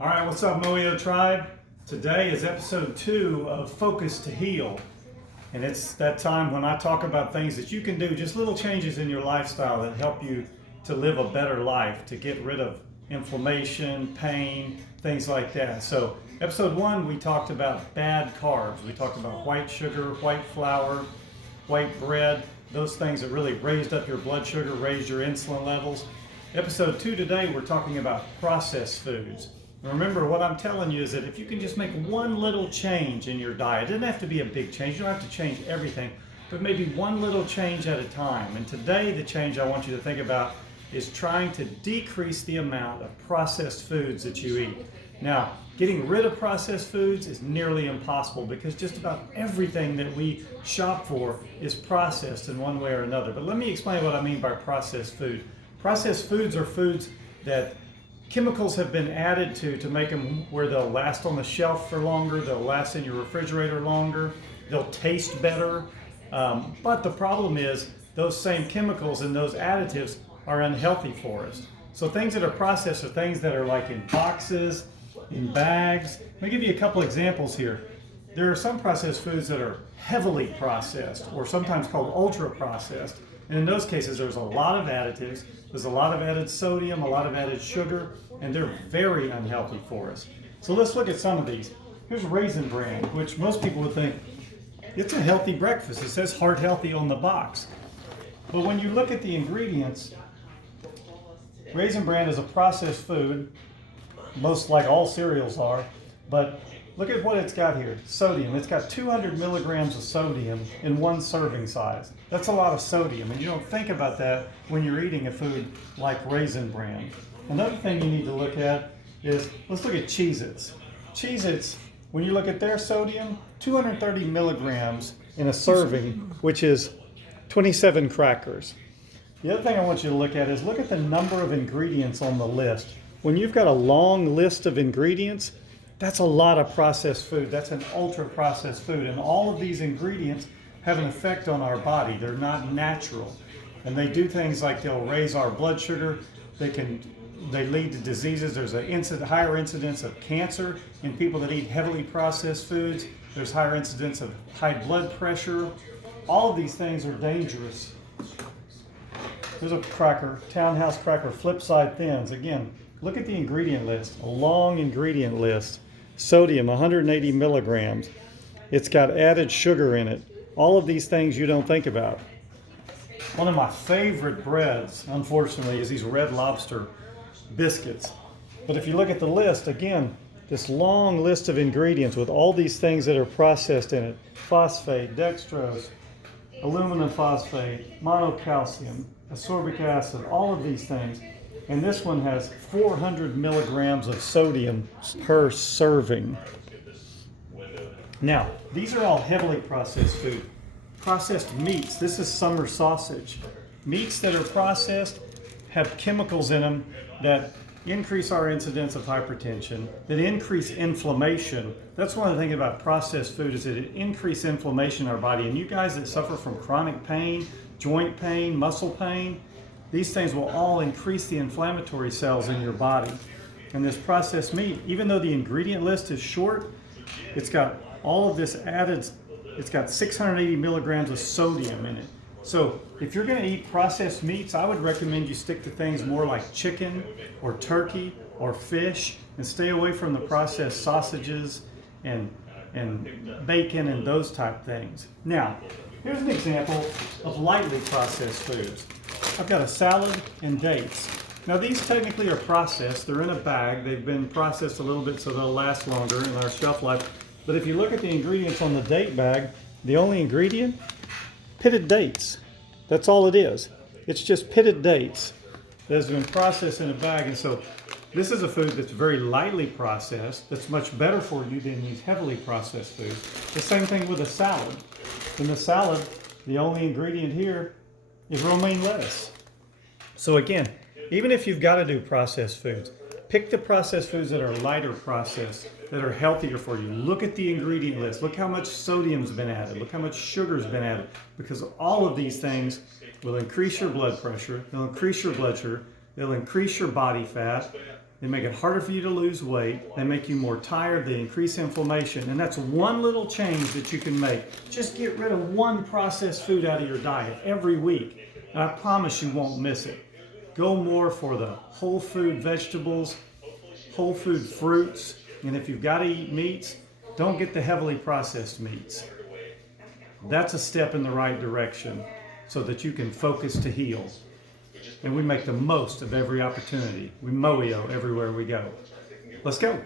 All right, what's up, Moyo Tribe? Today is episode 2 of Focus to Heal. And it's that time when I talk about things that you can do, just little changes in your lifestyle that help you to live a better life, to get rid of inflammation, pain, things like that. So, episode 1, we talked about bad carbs. We talked about white sugar, white flour, white bread, those things that really raised up your blood sugar, raised your insulin levels. Episode 2 today, we're talking about processed foods. Remember, what I'm telling you is that if you can just make one little change in your diet, it doesn't have to be a big change, you don't have to change everything, but maybe one little change at a time. And today, the change I want you to think about is trying to decrease the amount of processed foods that you eat. Now, getting rid of processed foods is nearly impossible because just about everything that we shop for is processed in one way or another. But let me explain what I mean by processed food. Processed foods are foods that chemicals have been added to make them where they'll last on the shelf for longer, they'll last in your refrigerator longer, they'll taste better. But the problem is those same chemicals and those additives are unhealthy for us. So things that are processed are things that are like in boxes, in bags. Let me give you a couple examples here. There are some processed foods that are heavily processed or sometimes called ultra processed. And in those cases, there's a lot of additives, there's a lot of added sodium, a lot of added sugar, and they're very unhealthy for us. So let's look at some of these. Here's Raisin Bran, which most people would think, it's a healthy breakfast. It says heart healthy on the box. But when you look at the ingredients, Raisin Bran is a processed food, most like all cereals are, but look at what it's got here. Sodium. It's got 200 milligrams of sodium in one serving size. That's a lot of sodium, and you don't think about that when you're eating a food like Raisin Bran. Another thing you need to look at is, let's look at Cheez-Its. Cheez-Its, when you look at their sodium, 230 milligrams in a serving, which is 27 crackers. The other thing I want you to look at is look at the number of ingredients on the list. When you've got a long list of ingredients, that's a lot of processed food. That's an ultra processed food. And all of these ingredients have an effect on our body. They're not natural. And they do things like they'll raise our blood sugar. They lead to diseases. There's a higher incidence of cancer in people that eat heavily processed foods. There's higher incidence of high blood pressure. All of these things are dangerous. There's a cracker, Townhouse cracker, flip side thins. Again, look at the ingredient list, a long ingredient list. Sodium, 180 milligrams. It's got added sugar in it. All of these things you don't think about. One of my favorite breads, unfortunately, is these Red Lobster biscuits. But if you look at the list, again, this long list of ingredients with all these things that are processed in it. Phosphate, dextrose, aluminum phosphate, monocalcium, ascorbic acid, all of these things. And this one has 400 milligrams of sodium per serving. Now, these are all heavily processed food. Processed meats, this is summer sausage. Meats that are processed have chemicals in them that increase our incidence of hypertension, that increase inflammation. That's one of the things about processed food is that it increases inflammation in our body. And you guys that suffer from chronic pain, joint pain, muscle pain, these things will all increase the inflammatory cells in your body. And this processed meat, even though the ingredient list is short, it's got all of this added, it's got 680 milligrams of sodium in it. So if you're going to eat processed meats, I would recommend you stick to things more like chicken or turkey or fish and stay away from the processed sausages and bacon and those type things. Now, here's an example of lightly processed foods. I've got a salad and dates. Now these technically are processed. They're in a bag. They've been processed a little bit so they'll last longer in our shelf life. But if you look at the ingredients on the date bag, the only ingredient, pitted dates. That's all it is. It's just pitted dates that has been processed in a bag. And so this is a food that's very lightly processed, that's much better for you than these heavily processed foods. The same thing with a salad. In the salad, the only ingredient here is romaine lettuce. So again, even if you've got to do processed foods, pick the processed foods that are lighter processed, that are healthier for you. Look at the ingredient list. Look how much sodium's been added. Look how much sugar's been added. Because all of these things will increase your blood pressure, they'll increase your blood sugar, they'll increase your body fat, They make it harder for you to lose weight. They make you more tired. They increase inflammation. And that's one little change that you can make. Just get rid of one processed food out of your diet every week. And I promise you won't miss it. Go more for the whole food vegetables, whole food fruits. And if you've got to eat meats, don't get the heavily processed meats. That's a step in the right direction so that you can focus to heal. And we make the most of every opportunity. We moyo everywhere we go. Let's go.